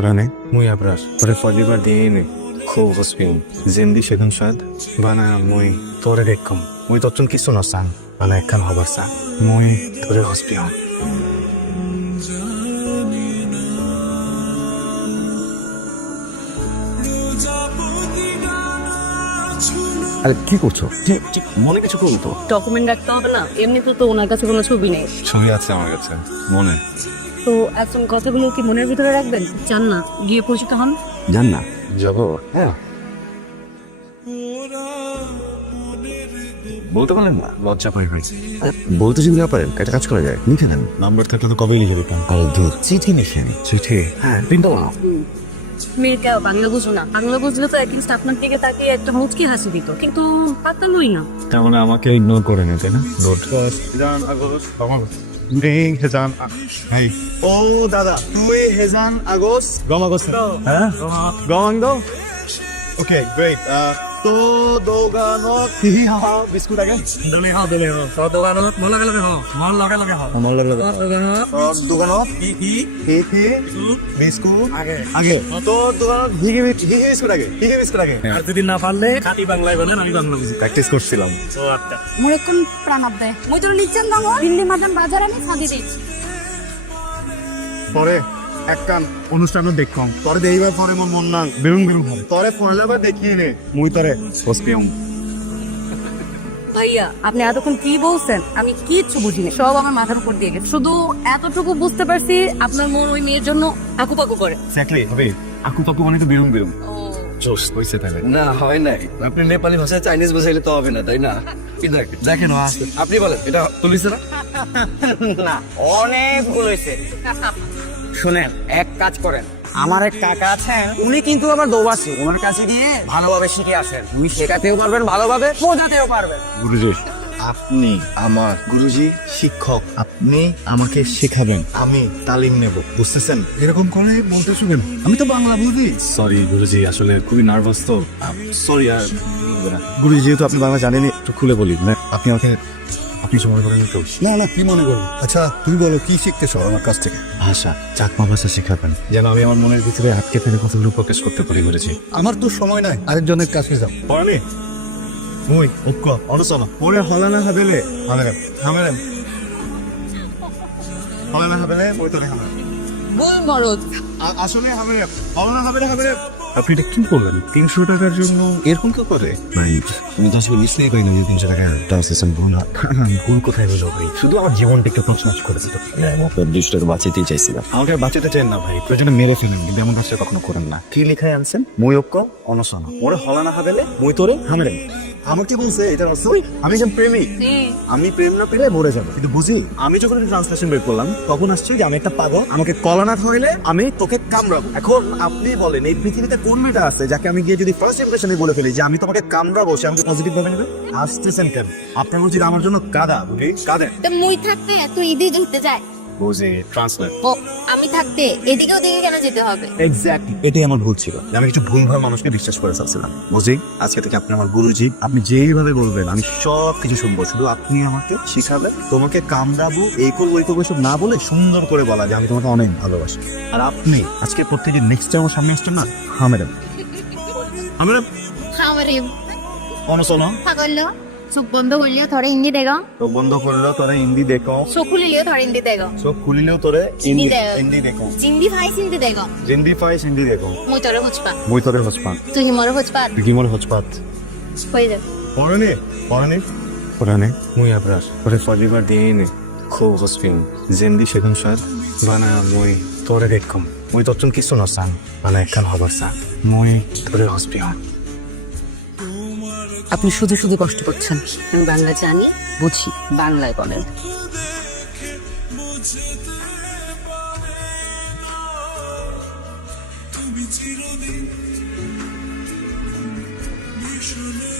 Orane, muy abraço. Por falibar diene. খুব হসপিং জিন্দি সেদিন সাদ বানা মুই তোরে দেখম মুই তখন কিছু নসান বানা একখান হবার সা মুই তোরে হসপিং আরে কি করছো? মনে কিছু করবো তো? ডকুমেন্ট রাখতে হবে না, এমনিতে তো ওনার কাছে কোনো ছবি নেই। ছবি আছে আমার কাছে মনে। তো এখন কথাগুলো কি মনের ভিতরে রাখবেন? চান না গিয়ে পরিচিত হন? জান না যাবো হ্যাঁ বলতে পারলেন না লজ্জা পাই ভাই বলতে যদি না পারেন একটা কাজ করা যায়, লিখে নেন। নাম্বার থাকলে তো কবেই লিখে দিতাম। আরে ধুর, চিঠি লিখে নিন। চিঠি হ্যাঁ প্রিন্ট বানাও। মেয়েটা বাংলা বুঝো না, বাংলা বুঝলে তো অ্যাটলিস্ট আপনার দিকে তাকে একটা মুচকি হাসি দিত, কিন্তু পাতালই না। তার মানে আমাকে ইগনোর করে নিতে না রোড হেজান হাই ও দাদা তুই হেজান আগস গম আগস হ্যাঁ গম দো ওকে গ্রেট তো দোকানত কি হা বিস্কুট আগে দলে হ তো দোকানত মন লাগে হ মন লাগে হ আমার লাগে দোকানত কি কি বিস্কুট আগে তো দোকানত হিগে বিস্কুট আগে আর যদি না পারলে খাঁটি বাংলায় বলেন, আমি বাংলা বুঝি। প্র্যাকটিস করছিলাম ও আচ্ছা, মোর এখন প্রাণাব দেয় মই তোর লিখছেন দাম দিল্লি মাদান বাজার আমি সাদি দিচ্ছি। পরে এক কান অনুষ্ঠানও দেখতাম পরে দেইবার পরে মোর মন না বেরুম হবে তরে ফোন লাবার দেখিয়ে নে মুই তরে হসপিং ভাইয়া আপনি এতক্ষণ কি বলছেন আমি কিচ্ছু বুঝিনি, সব আমার মাথার উপর দিয়ে গেছে। শুধু এতটুকু বুঝতে পারছি আপনার মন ওই মেয়ের জন্য আকুপাকু করে। এক্স্যাক্টলি হবে আকু পাকু মানে তো বেরুম জোস কইছে তাহলে না হয় নাই। আপনি নেপালি ভাষায় চাইনিজ বোঝাইলে তো হবে না, তাই না? দেখেন আপনি বলেন এটা তুলিছে না? না, অনেক ভুল হয়েছে। শুনেন, এক কাজ করেন, আমার এক কাকা আছেন, উনি কিন্তু আবার দোবাসী, ওনার কাছে গিয়ে ভালোভাবে শিখে আসেন। উনি শেখাতেও পারবেন ভালোভাবে, বোঝাতেও পারবেন। গুরুজি আপনি আমার গুরুজি শিক্ষক, আপনি আমাকে শেখাবেন, আমি তালিম নেব, বুঝতেছেন? এরকম করে বলতে শুনেন আমি তো বাংলা বুঝি। সরি গুরুজি, আসলে খুবই নার্ভাস তো, সরি। আর গুরুজি যেহেতু আপনি বাংলা জানেনি একটু খুলে বলি, মানে আপনি আমাকে আপনি মনে করেন তো? না না, কি মনে করবো? আচ্ছা তুমি বলো কি শিখতেছো আমার কাছ থেকে? ভাষা, চাকমা ভাষা শেখাবেন যেন আমি আমার মনের ভিতরে আটকে থেকে কথাগুলো প্রকাশ করতে পারি। বলেছি আমার তো সময় নাই, আরেকজনের কাছে যাও। পড়ানি মুই ঐক্য অনুসরণ পরে হলানা হাবেলে হামেলেন হলানা হাবেলে মুই তোরে হামেলেন ভুল মরদ। আসলে হাবেলে হলানা হাবেলে আপনি এটা কি করলেন? 300 টাকার জন্য এরকম কেউ করে? ভাই তুমি তো আসলে লিখতেই পাই না যে 300 টাকা ট্রান্সলেশন ভুল হয়। ভুল কোথায় হলো ভাই? শুধু আমার জীবনটা একটু তছনছ করে দিত। আপনার 200 টাকা বাঁচাতেই চাইছিলাম। আমাকে আর বাঁচাতে চান না ভাই, প্রয়োজনে মেরে ফেলেন, কিন্তু এমন কাজটা কখনো করেন না। কি লিখায় আনছেন? মুই ঐক্য অনশন ওরে হলানা হাবেলে মুই তোরে হামেলেন। আমাকে বলছে এটা অর্থ আমি একজন প্রেমিক, আমি প্রেম না পেলে মরে যাবো। কিন্তু বুঝি আমি যখন ট্রান্সলেশন বের করলাম তখন আসছে যে আমি একটা পাগল, আমাকে কলানাথ হইলে আমি তোকে কামড়াবো। এখন আপনি বলেন এই পৃথিবীতে কোন মেয়েটা আছে যাকে আমি গিয়ে যদি ফার্স্ট ইমপ্রেশনে বলে ফেলি যে আমি তোমাকে কামড়াবো, সে আমাকে পজিটিভ ভাবে নেবে? আসতেছেন কেন? আপনার উচিত আমার জন্য কাঁদা, বুঝি কাঁদেন। তো মুই থাকতে এত ঈদে ঘুরতে যায়, বুঝি ট্রান্সলেট ও আমি থাকতে এদিকে ওদিকে কেন যেতে হবে? এক্স্যাক্টলি এটাই আমার ভুল ছিল। আমি কিছু ভুলভাল মানুষকে বিশ্বাস করে ফেলছিলাম। বুঝি আজকে থেকে আপনি আমার গুরুজি, আপনি যেইভাবে বলবেন আমি সব কিছু শুনবো, শুধু আপনি আমাকে শিখাবেন। তোমাকে কামড়াবো, এই করবো ওই করবো সব না বলে সুন্দর করে বলা যে আমি তোমাকে অনেক ভালোবাসি। আর আপনি আজকে প্রত্যেকদিন নেক্সট টাইম আমার সামনে আসছেন না, হ্যাঁ ম্যাডাম আমারে অনশন পাগল চোখ বন্ধ করলেও থরে হিন্দি দেগো, চোখ বন্ধ করলেও তোরা হিন্দি দেখো, চোখ খুলিলেও থরে হিন্দি দেগো, চোখ খুলিলেও তোরে হিন্দি দেখো। হিন্দি দেখো, চিন্দি ভাই চিন্দি দেগো, জিন্দি ফাইস হিন্দি দেখো, মুই তোরে খুঁজপা, মুই তোরে হসপাত, তুই মোরে খুঁজপা, তুই মোর হসপাত। হয়ে যাবে। পড়ানে মুই আব্রাস পরে ফলিবার দিনে খুব হসপিং জিন্দি সেদিন সাদ বানা মুই তোরে দেখম মুই তখন কিছু নসান বানা একখান হবার সা মুই তোরে হসপিং। আপনি শুধু শুধু কষ্ট করছেন। আমি বাংলা জানি, বুঝি, বাংলায় বলেন। তুমি চিরদিন মিশনের